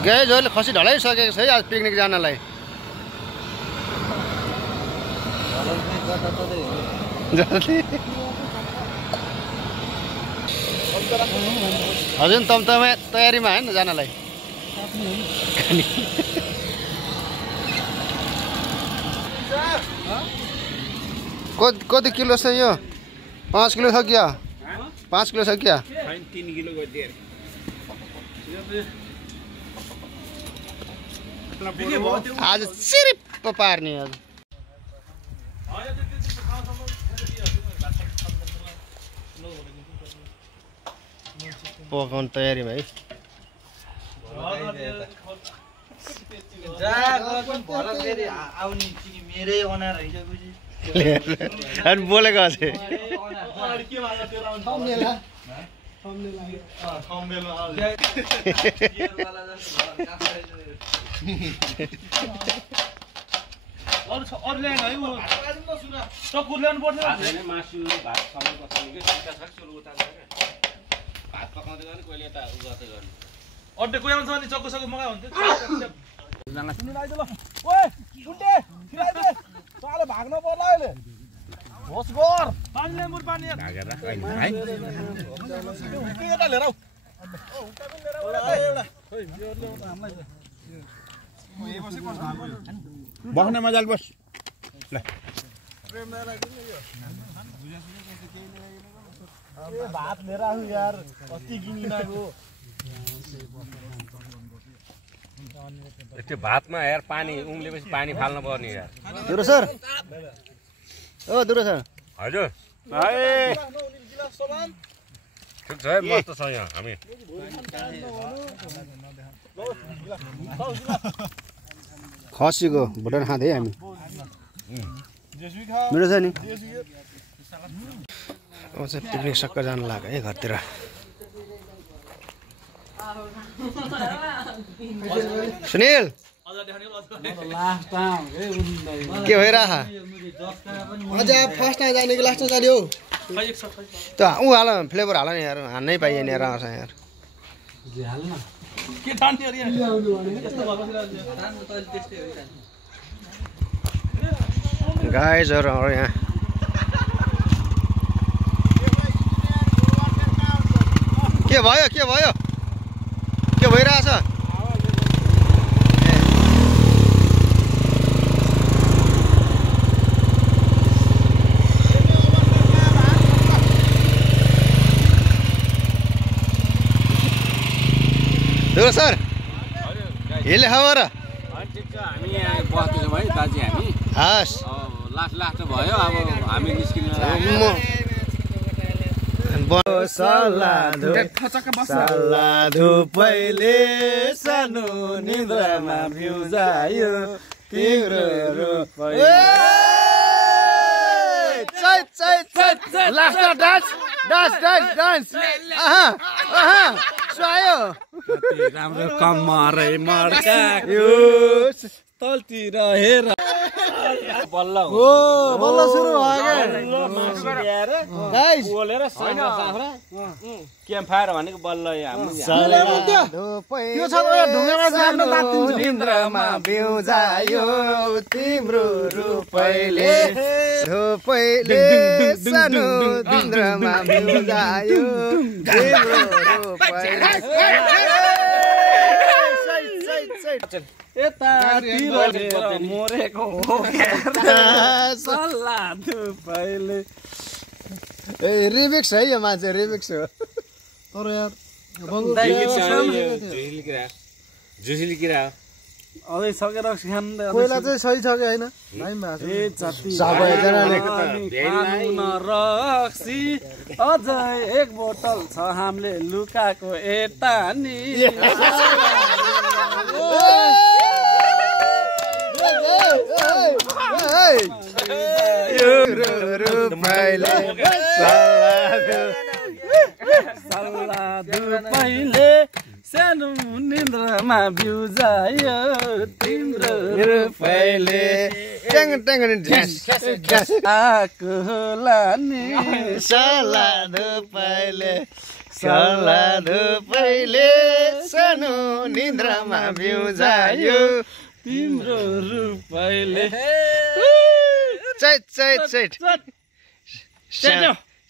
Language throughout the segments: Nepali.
गाइजहरुले खसी ढलाइसकेको छ है आज पिकनिक जानलाई। हजुर तमतमे तयारीमा हैन जानलाई। कति किलो छ यो? 5 किलो छ क्या? 5 किलो छ क्या? 3 किलो गरिदिए। आज सिरिप पार्ने आज। पकाउन तयारीमा है। अनि बोलेको अझै भाग्न पर्ला अहिले होस गर पानीले मुर पानी भागेर है के एउटा लिएर आऊ बस्ने मजाले बस ल भात लिएर आऊ यार कति किनिनाको त्यो भातमा यार पानी उम्लेपछि पानी फाल्नु पर्ने यार। दुरो सर ओ दुरो सर हजुर ए ठिक छ है मस्त छ यहाँ हामी खसीको भुटन खाँदै हामी मेरो छ नि अब चाहिँ पिकनिक सक्क जानु लाग्यो है घरतिर। सुनिल के भइरह अझ फर्स्टमा जाने कि लास्टमा जाने हो त ऊ हाल फ्लेभर हाल नि यार हान्नै पाइएन यार आउँछ यार गाइजहरु यहाँ के भयो के भयो के भइरहेछ? दुरो सर यसले खबर हामी यहाँ बस्दैछौँ है दाजु हामी हस् लास्ट भयो अब हामी निस्किन सल्लाधु पहिले सानो निद्रामा भ्युजायो तिम्रो रूप डान्स सुहायो राम्रो कमरै मर्कायो तलतिर हेर बल्ल हो बल्ल सुरु भयो गाइस बोलेर साफ्रा क्याम्प फायर भनेको बल्ल त्यो छ ढुङ्गामा जानु तातिन्छ निन्द्रामा भ्युजायो तिम्रो रूपैले धुपैले सानो निन्द्रामा भ्युजायो तिम्रो रूपैले यतातिर मोरेको हो सल्लाह पहिले ए रिमिक्स है यो मान्छे रिमिक्स हो तर यार जुसिली किरा अझै सकेर पहिला चाहिँ सही छ कि होइन रक्सी अझ एक बोतल छ हामीले लुकाको यता नि पहिले सानो निन्द्रामा भ्युजायो तिम्रो पहिले आएको होला नि सल्लाधु पहिले सानो सानो निन्द्रामा बिउजायो तिम्रो रूपैले चैट चैट चैट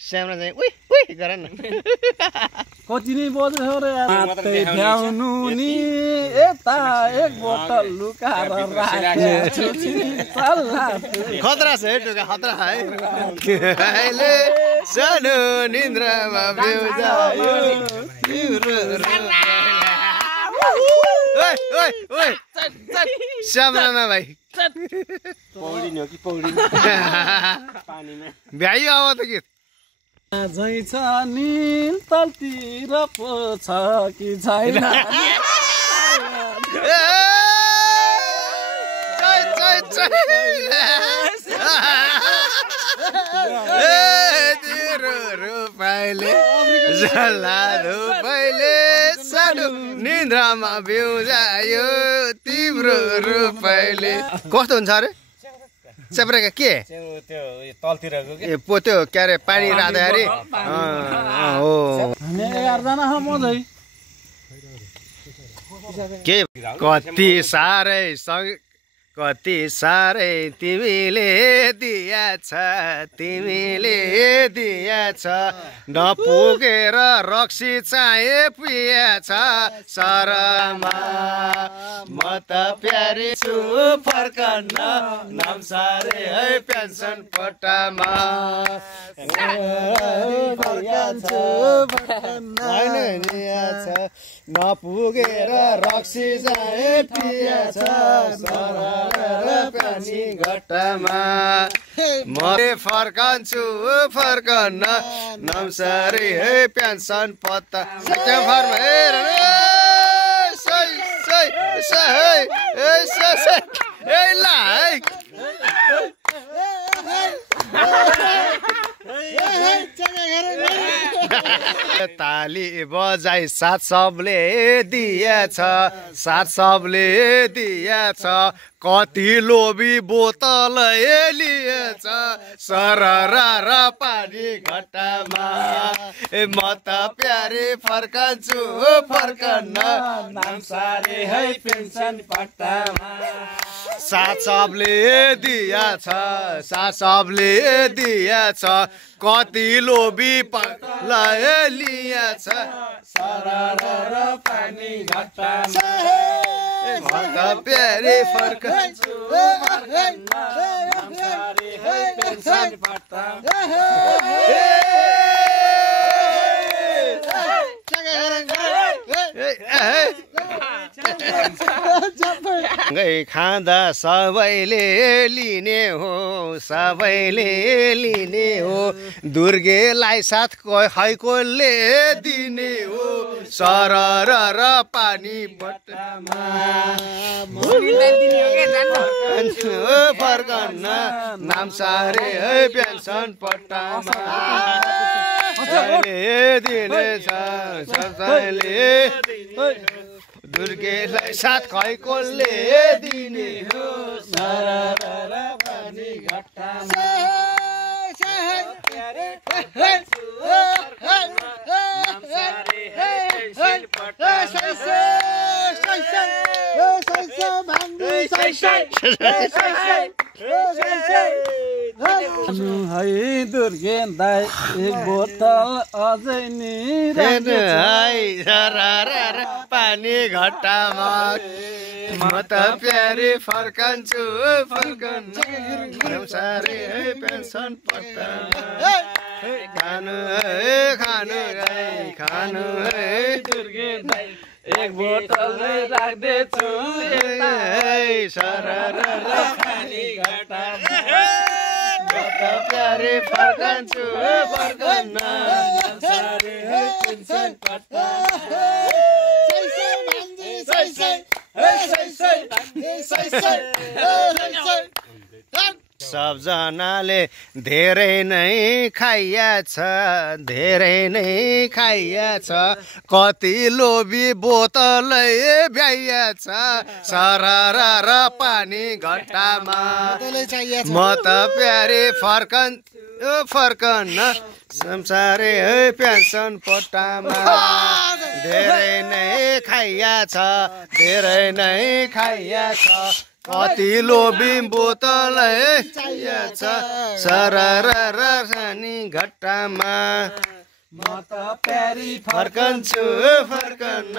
श्यामला चाहिँ उही उही गर न कति नै बज्यो रे मात्रै भ्याउनु नि यता एक बोतल लुकाएर राखेछु खतरा छ है टुका खतरा है अहिले सानो निन्द्रामा बिउजायो तिम्रो श्यामला भाइ पौडिने हो कि पौडिने पानीमा भ्याइयो अब त गीत झै छ निल तलतिर पो छ कि छैन तिम्रो रूपैले जला धुपैले सानो निन्द्रामा बिउजायो तिम्रो रूपैले कस्तो हुन्छ अरे चेप्रेका के त्यो तलतिरको ए पोत्यो के अरे पानी राख्दाखेरि हो हामी 11 जना म झै के कति साह्रै तिमीले दिएछ नपुगेर रक्सी चाहे पिएछ शरमा म त प्यारी छु फर्कन्न नाम सारे है पेन्सन पट्टामा नपुगेर रक्सी चाहे पिएछ पानी घट्टामा म फर्कन्छु फर्कन्न नम्सरी है पेन्सन पत्ता त्यो फर्म ताली बजाई सात सबले दिएछ कति लोभी बोतल लिएछ सररा र पानी घट्टामा म त प्यारे फर्कन्छु फर्कन्न नाम सारे है पेन्सन पट्टामा सात सबले दिएछ कति लोभी लिएछ सररा र पानी घट्टामा म त प्यारे फर्कन्छु फर्कन्न नाम सारे है पेन्सन पट्टामा खाँदा सबैले लिने हो दुर्गेलाई साथ खैकोले दिने हो सरर र पानी बट्टामा फर्कन्न नाम सारे है पेन्सन पट्टामा दिनेछ सबैले दुर्गेलाई साथ खैकोले दिने हो सरर पानी घट्टामा है दुर्गे दाइ एक बोतल अझै नि पानी घट्टामा म त प्यारे फर्कन्छु फर्कन्न सारे है पेन्सन पट्टामा खानु है दुर्गे दाइ एक बोतल राख्दैछु सरर पानी घट्टामा प्यारे फर्कन्छु फर्कन्न सारे है पेन्सन पट्टामा सबजनाले धेरै नै खाइएछ कति लोभी बोतलै भ्याइएछ सरर र पानी घट्टामा म त प्यारे फर्कन संसारे है पेन्सन पट्टामा धेरै नै खाइया छ धेरै नै खाइया छ कति लोभी बोतलै चाहिया छ सरर सानी घट्टामा म त प्यारी फर्कन्छु फर्कन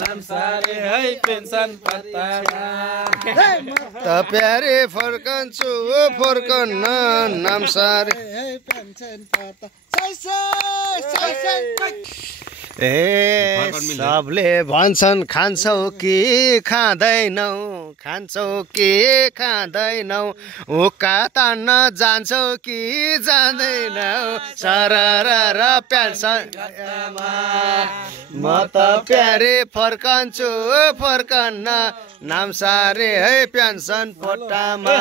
नाम सारे है पेन्सन पत्तामा त प्यारे फर्कन्छु फर्कन नाम सारे है पेन्सन पत्ता ए सबले भन्छन् खान्छौ कि खाँदैनौ खान्छौ कि खाँदैनौ हुक्का तान्न जान्छौ कि जाँदैनौ सरर पेन्सन म त प्यारे फर्कन्छु फर्कन्न नाम सारे है पेन्सन पट्टामा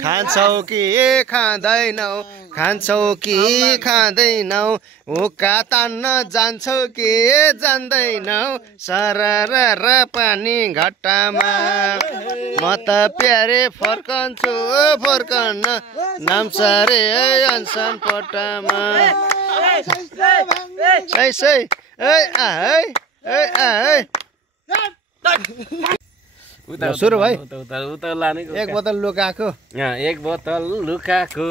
खान्छौ कि खाँदैनौ खान्छौ कि खाँदैनौ हुक्का तान्न जान्छौ कि जान्दैनौ सरर पानी घट्टामा म त प्यारे फर्कन्छु फर्कन्न नाम सारे है पेन्सन पट्टामा सुरु भाइ एक बोतल लुकाको एक बोतल लुकाको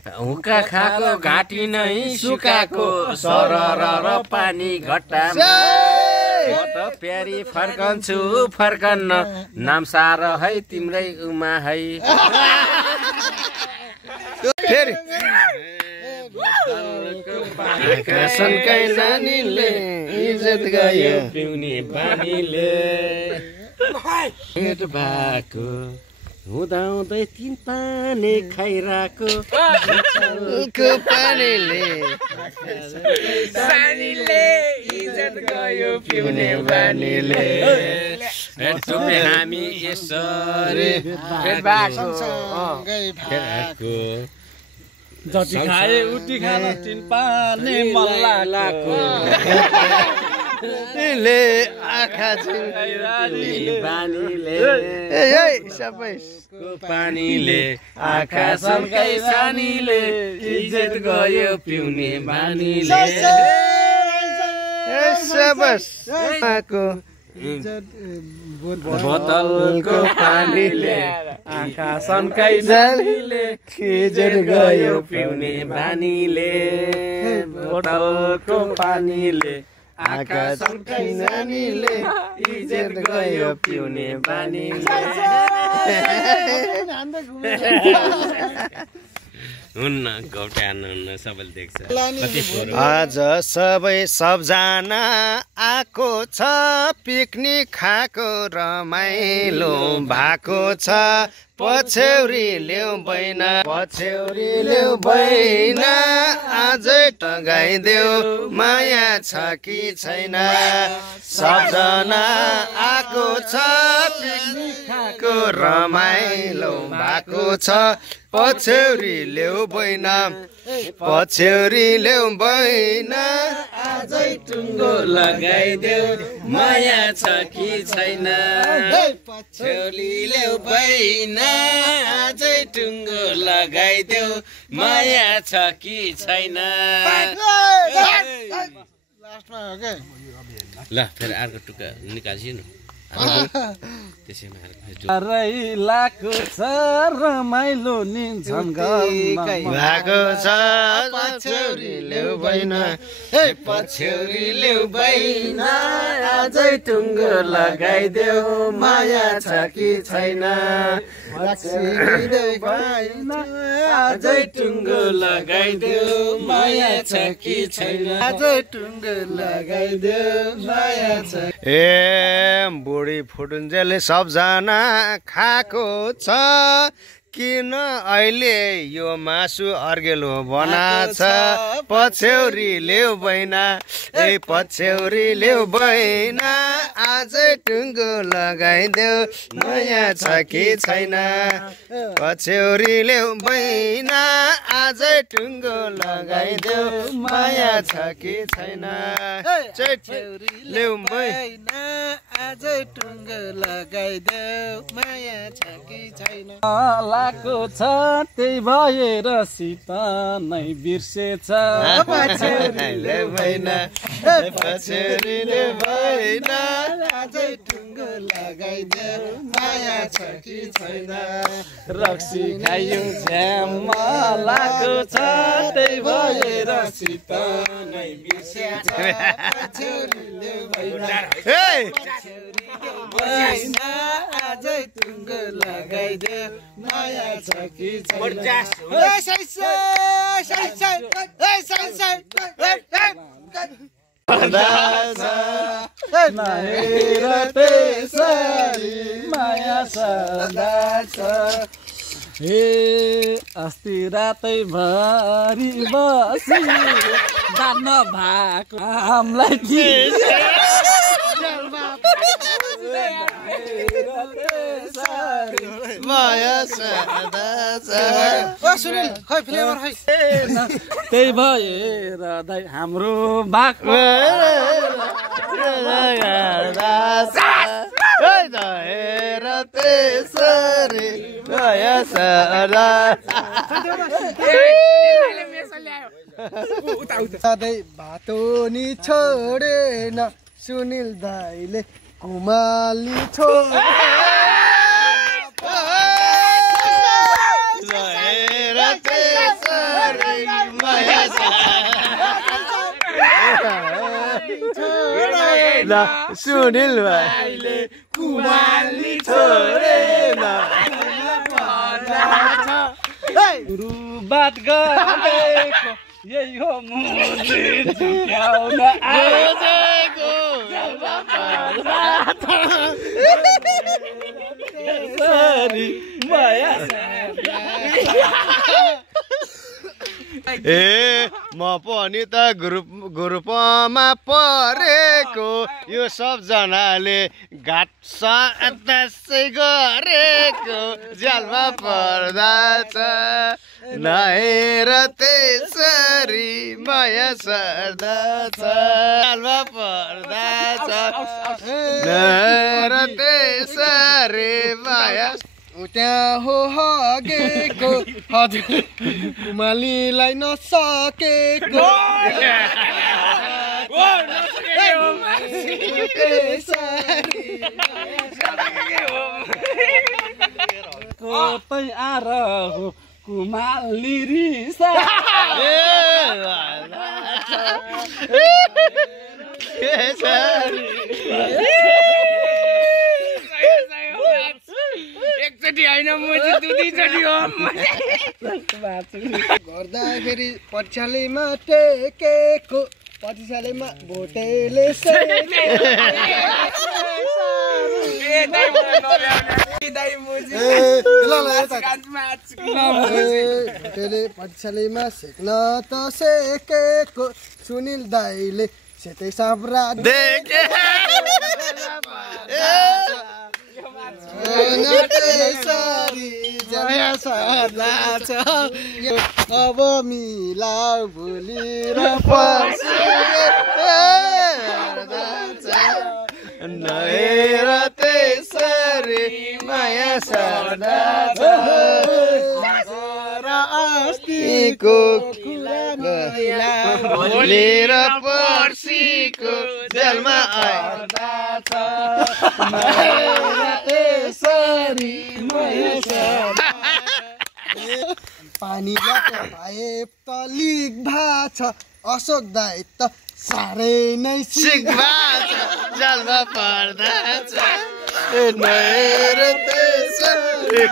हुक्का खाको घाँटी नै सुकाको सरर पानी घट्टामा म त प्यारी फर्कन्छु फर्कन्न नाम सार है तिम्रै उमा है फेरि आकाशकै नानीले इज्जत गयो पिउने बानीले भेट भएको हुँदाहुँदै तिन पानी खाइरहेको पानीले सानीले इज्जत गयो पिउने बानीले टुप्पे हामी यसरी भेट भएको जति खाए उठी खान तिन पानी मन लाग्लाको आँखा बानीले सबै पानीले आँखा सन्कै सानीले इज्जत गयो पिउने बानीले बोतलको पानीले आँखा सन्कै सानीले इज्जत गयो पिउने बानीले बोतलको पानीले आँखा सन्कै सानीले इज्जत गयो पिउने बानीले हुन्न गौट्यान हुन्न सबैले देख्छ आज सबै सबजना आएको छ पिकनिक खाएको रमाइलो भएको छ पछ्यौरी ल्याउ बैना आजै टगाइदेऊ माया छ कि छैन सबजना आएको छ पिकनिक खाएको रमाइलो भएको छ पछ्यौरी ल्याउ बैना आजै टुङ्गो लगाइदेऊ माया छ कि छैन पछ्यौरी ल्याउ बैना आजै टुङ्गो लगाइदेऊ माया छ कि छैन ल फेरि अर्को टुक्का निकाल्छु लाको छ रमाइलो निन्छन् भएको छ पछ्यौरी ल्याउ बैना आजै टुङ्गो लगाइदेऊ माया छ कि छैन आजै टुङ्गो लगाइदेऊ माया छ कि छैन आजै टुङ्गो लगाइदेऊ माया छ बुढी फुटुन्जेलले सबजना खाएको छ किन अहिले यो मासु अर्गेलो बनाछ पछ्यौरी ल्याउ बैना आजै टुङ्गो लगाइदेऊ माया छ कि छैन पछ्यौरी ल्याउ बैना आजै टुङ्गो लगाइदेऊ माया छ कि छैन ल्याउ बैना आजै टुङ्गो लगाइदेऊ माया छ कि छैन लाको छ त्यही भएर सीता नै बिर्सेछ पछ्यौरीले भएन पछ्यौरीले भएन अझै टुङ्गो लगाइदे माया छ कि छैन रक्सी खायो झ्याममा लाको छ त्यही भएर सीता नै बिर्सेछ पछ्यौरीले भएन अझै टुङ्गो लगाइदे माया छ कि छैन नहेर त्यसरी माया सदा छ हे अस्ति रातै भरि बसी जान्न भएको हामीलाई माया सदा छ सुनिल खै फ्लेभर खै त्यही भएर दाइ हाम्रो भएको हेर त्यसरी माया सदा सधैँ भातो नि छोडेन सुनिल दाइले कुमाली सुनिल भाइले कुमाली छोडेन बात गरेको यही हो मुनि झुक्याउन आएको सरी माया ए म पनि त ग्रुपमा परेको यो सबजनाले घाट साथै गरेको जालमा पर्दा छ नहेर त्यसरी माया सर्दा छ जालमा पर्दा छ नहेर त्यसरी माया त्यहाँ हो हगेको हजुर कुमालीलाई नसकेको कतै आएर हो कुमाली रिसा एकचोटि होइन म चाहिँ दुईचोटि हो गर्दाखेरि पछ्यालीमा टेकेको पछ्यालीमा भोटेले भोटेले पछ्यालीमा सेक्न त सेकेको सुनिल दाइले सेतै साब्रा देखे अब मिलाउ भोलि र पर्सि नहेर त्यसरी माया सर्दा अस्तिको भोलि र पर्सिको जेलमा आउँदा छ त्यसरी पानी भए त लिक भएको छ अशोक दाइ त साह्रै नै सिक भएको छ जलमा पर्दा छ नहेर त्यसरी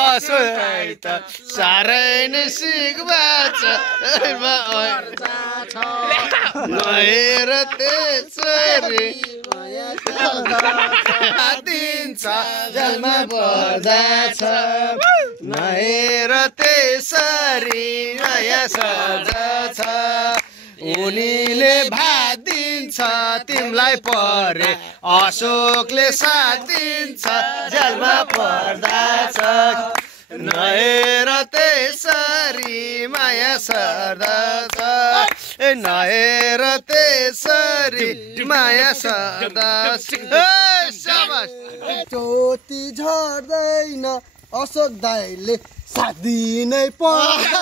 अशोक त साह्रै नै सिक भएको छ नहेर त्यसरी दिन्छ जलमा पर्दा छ नहेर त्यसरी माया सजा छ उनीले भात दिन्छ तिमीलाई परे अशोकले साथ दिन्छ जलमा पर्दा छ नहेर त्यसरी माया सर्दछ नहेर त्यसरी माया सर्दछ ज्योति झर्दैन अशोक दाइले साथ दिनै पर्छ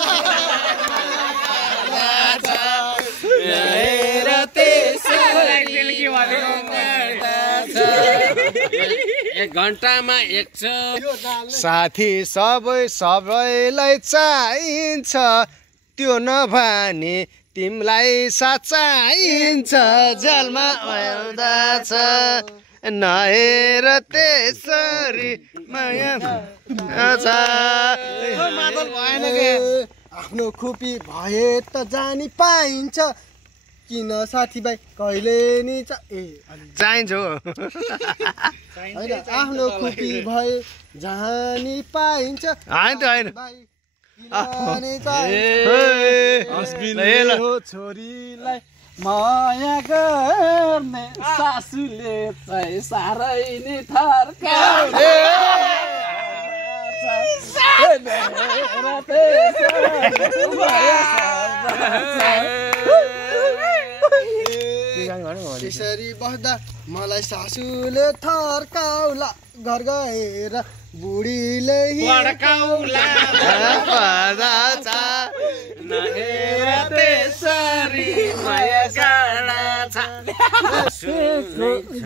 एक घन्टामा 100 साथी सबैलाई चाहिन्छ त्यो नभने तिमीलाई साथ चाहिन्छ जलमा आउँदछ नहेर त्यसरी माया आफ्नो खुपी भए त जानी पाइन्छ किन साथीभाइ कहिले नि चाहिन्छ आफ्नो खुपी भए जानी पाइन्छ छोरीलाई माया गर्ने सासूले चाहिँ साह्रै नै थर्काउने त्यसरी बस्दा मलाई सासूले थर्काउला घर गएर बुढीले पड्काउला त्यसरी माया गर्छ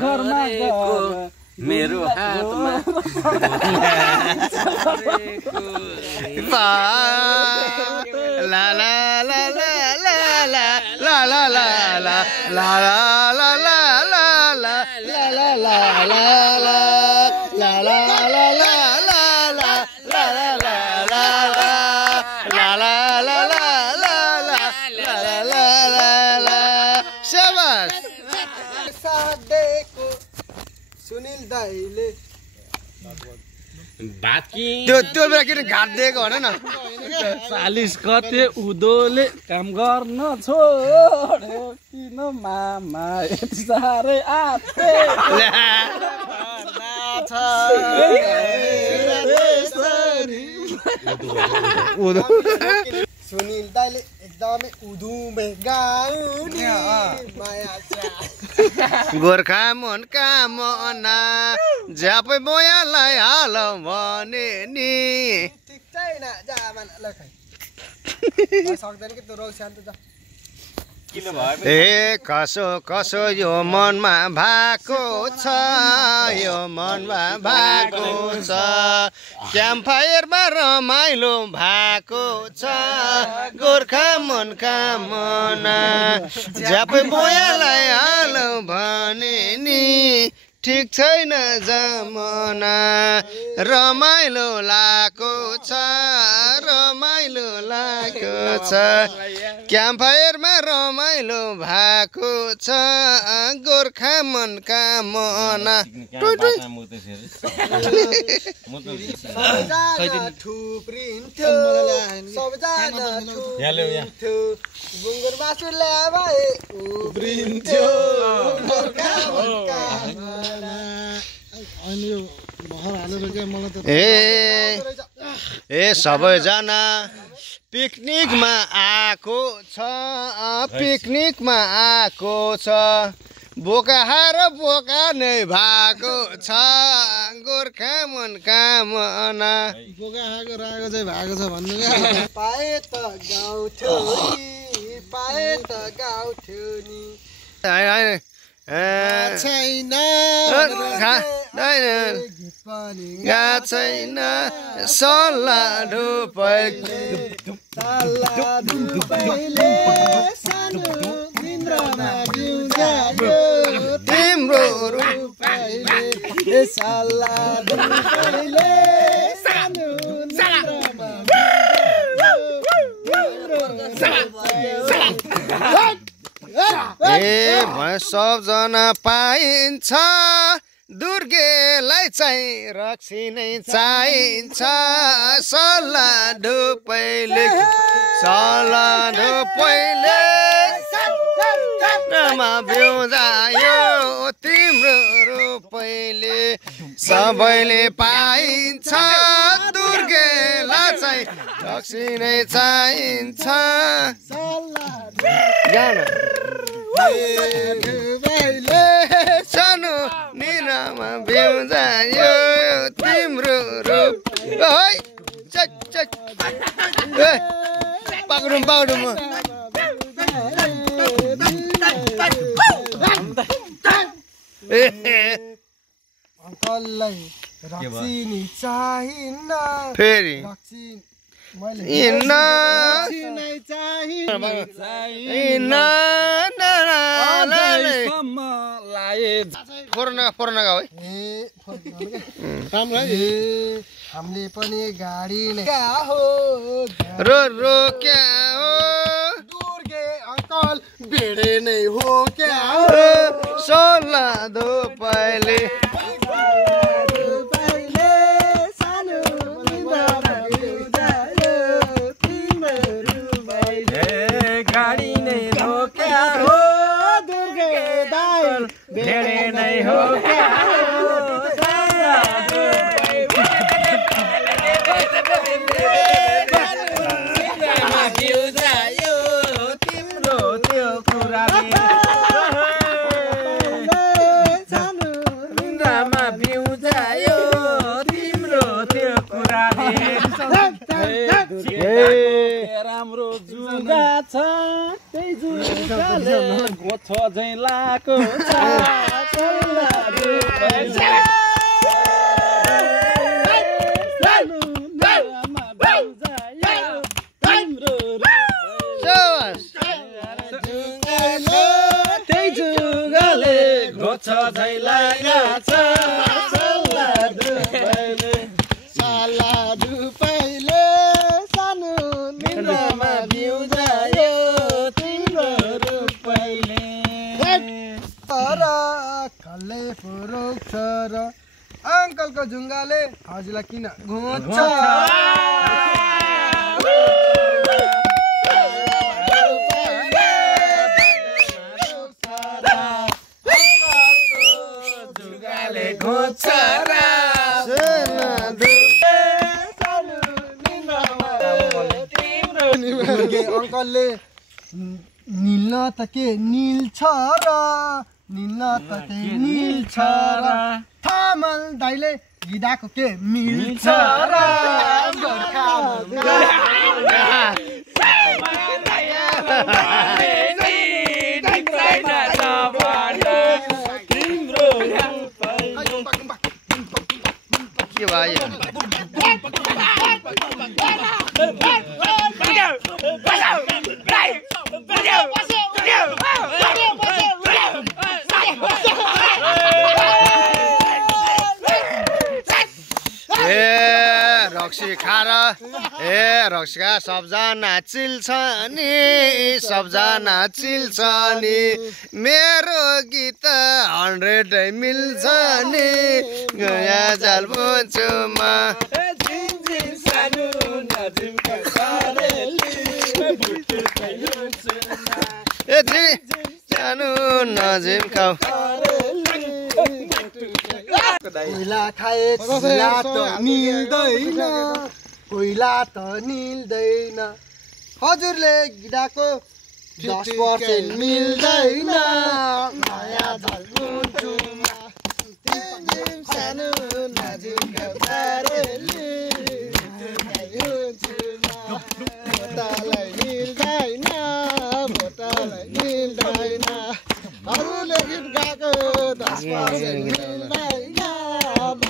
घरमा मेरो हातमा ला ला ला ला ला ला ला ला ला ला ला ला ला ला सुनिल दाइले त्यो बेला किन घाट दिएको भन न 40 गते उदोले काम गर्न छोड्यो किन मामा यति साह्रै आथे सुनिल दाइले एकदमै उधुमे गाउने माया गोर्खा मनका मना झ्यापै बोयालाई हाल भने नि ठिक छैन जा सक्दैन कि त्यो रोग शान्त जा ए कसो यो मनमा भएको छ यो मनमा भएको छ क्याम्प फायरमा रमाइलो भएको छ गोर्खा मनका मना झ्यापै बोयालाई हालौ भने नि ठिक छैन जमाना रमाइलो लागेको छ रमाइलो लागेको छ क्याम्प फायरमा रमाइलो भएको छ गोर्खा मनका मना थुप्रिन्थ्यो सबजना थुप्रिन्थ्यो गुङ्गुर मासु ल्याए उब्रिन्थ्यो गोर्खा मनका ए सबैजना पिकनिकमा आएको छ पिकनिकमा आएको छ बोका र बोका नै भएको छ गोर्खा मनका मना बोका खाएको राको चाहिँ भएको छ भन्नु पाए त गाउँथ्यो नि पाए त गाउँथ्यो नि छैन छैन सल्लाह तिम्रो ए सबजना पाइन्छ दुर्गेलाई चाहिँ रक्सी नै चाहिन्छ सल्लाह धुपैले मा बिउजायो तिम्रो रोपैले सबैले पाइन्छ दुर्गेलाई चाहिँ रक्सी नै चाहिन्छ सानो निरामा बिउजायो तिम्रो रूप पकडौँ अङ्कललाई रक्सी नि चाहिन्न फेरि फोरनगा है हामीले पनि गाडी नै क्या हो रो क्या हो दुर्गे अङ्कल बेडे नै हो क्या हो सोला दो पहिले गाडी नै हो क्या हो दुर्गे दाइ भेडे नै हो क्या तिम्रो त्यो कुरा निन्द्रामा बिउजायो तिम्रो त्यो कुरा राम्रो जुगा छ त्यही जुगाले गोछ झैँ लाको छ झैँ लागा पहिले सानो निन्द्रामा बिउजायो तिम्रो रूप पहिले र खल्ले फुरुक छ र अङ्कलको जुङ्गाले हजुरलाई किन घुम्छ अङ्कलले निल्न त के निल्छ र निल्न त के निल्छ र थामल दाइले गिदाको के मिल्छ र के भयो रक्सी खाएर रक्सीका सबजना चिल्छ नि सबजना चिल्छ नि मेरो गीत 100 मिल्छ नि गया जाल बुझुमा सानो नजिम खाऊ कोइला खाए कोइला त निल्दैन कोइला त निल्दैन हजुरले गिडाको 10% मिल्दैन माया झल्मुन्टुमा सानो नजिमका पारेले भोटालाई मिल्दैन भोटालाई मिल्दैन हजुरले गीत गाएको 10% मिल्दैन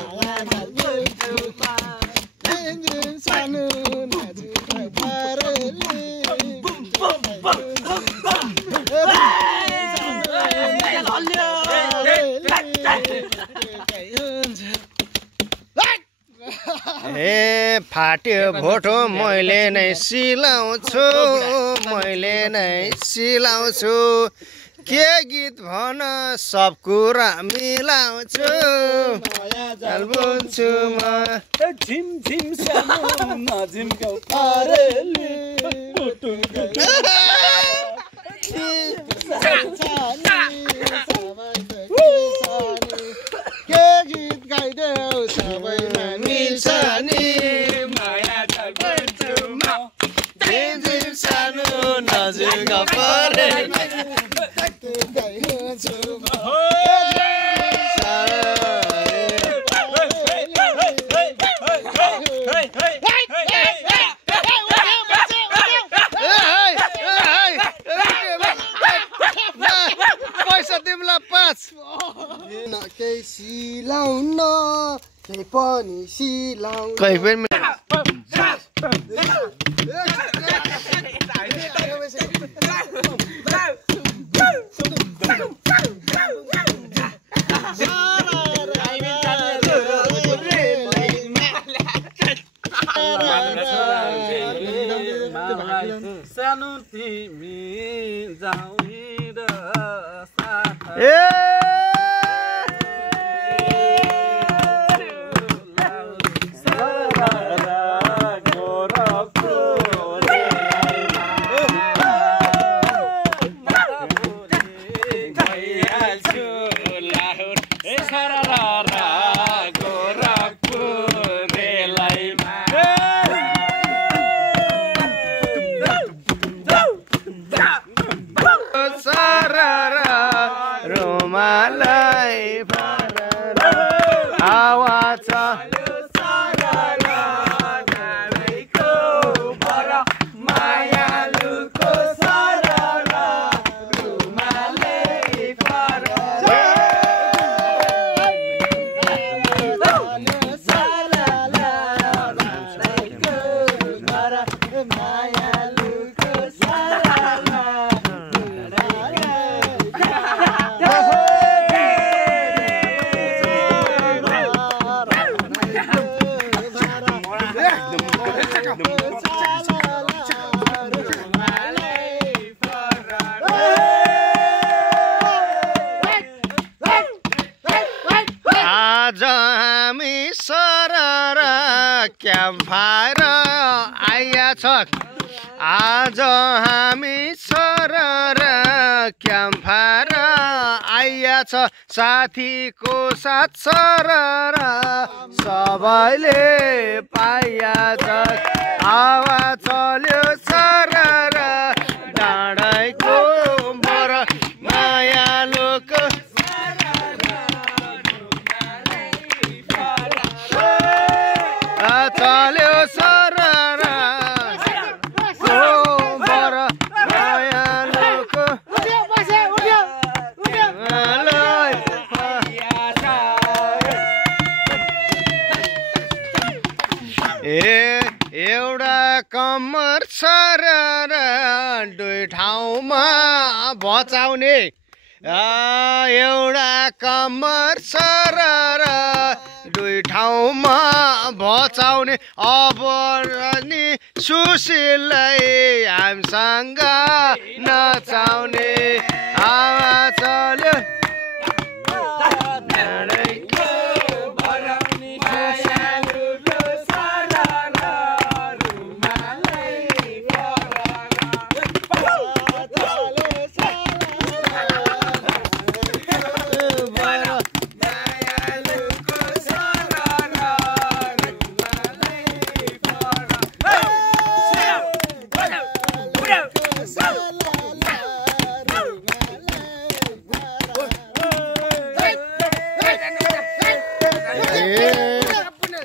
माया झल्मुन्टुमा सानो नजिमका पारेले ए फाट्यो भोटो मैले नै सिलाउँछु मैले नै सिलाउँछु के गीत भन सब कुरा मिलाउँछु बुझ्छु म झिम झिम सानो नजिमको पारेले के गीत गाइदेऊ जुग परे पैसा तिमीलाई 5 केही सिलाउन केही पनि सिलाउन कहीँ पनि सानो तिमी जाऊ र क्याम्पफायर आइया छ आज हामी सरर क्याम्पफायर आइया छ साथीको साथ सरर सबैले पाइया छ हावा चल्यो सरर डाँडैको बर मायालुको चल्यो सरर बर मायालुको एउटा कम्मर सरर दुई ठाउँमा बचाउने एउटा कम्मर सरर दुई ठाउँमा बचाउने अब नि सुशीललाई हामीसँग नचाउने हावा चल्यो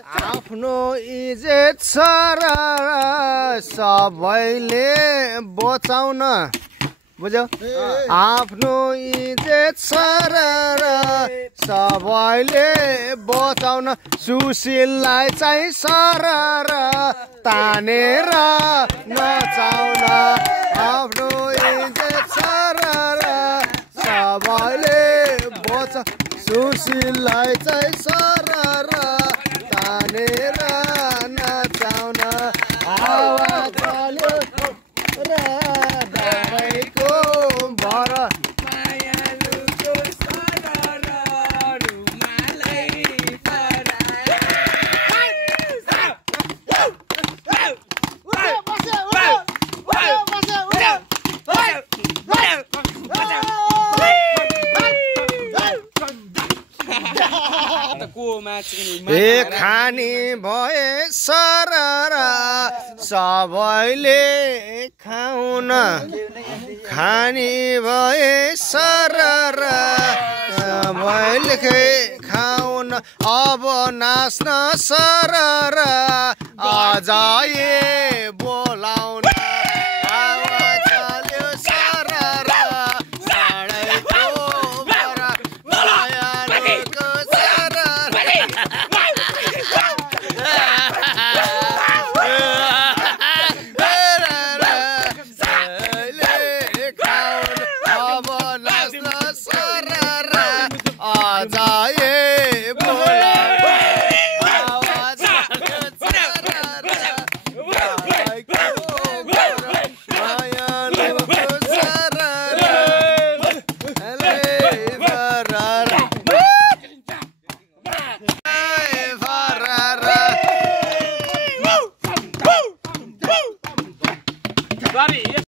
आफ्नो इज्जत सरर सबैले बचाउन बुझ्यौ आफ्नो इज्जत सरर सबैले बचाउन सुशीललाई चाहिँ सरर तानेर नचाउन आफ्नो इज्जत सरर सबैले बचा सुशीललाई चाहिँ सरर तानेर नचाउन हावा चल्यो र डाँडैको बर मायालुको सरर रुमालै ए खानी भए सरर सबैले खाउन खानी भए सरर सबैले खाउन अब नाच्न सरर अझ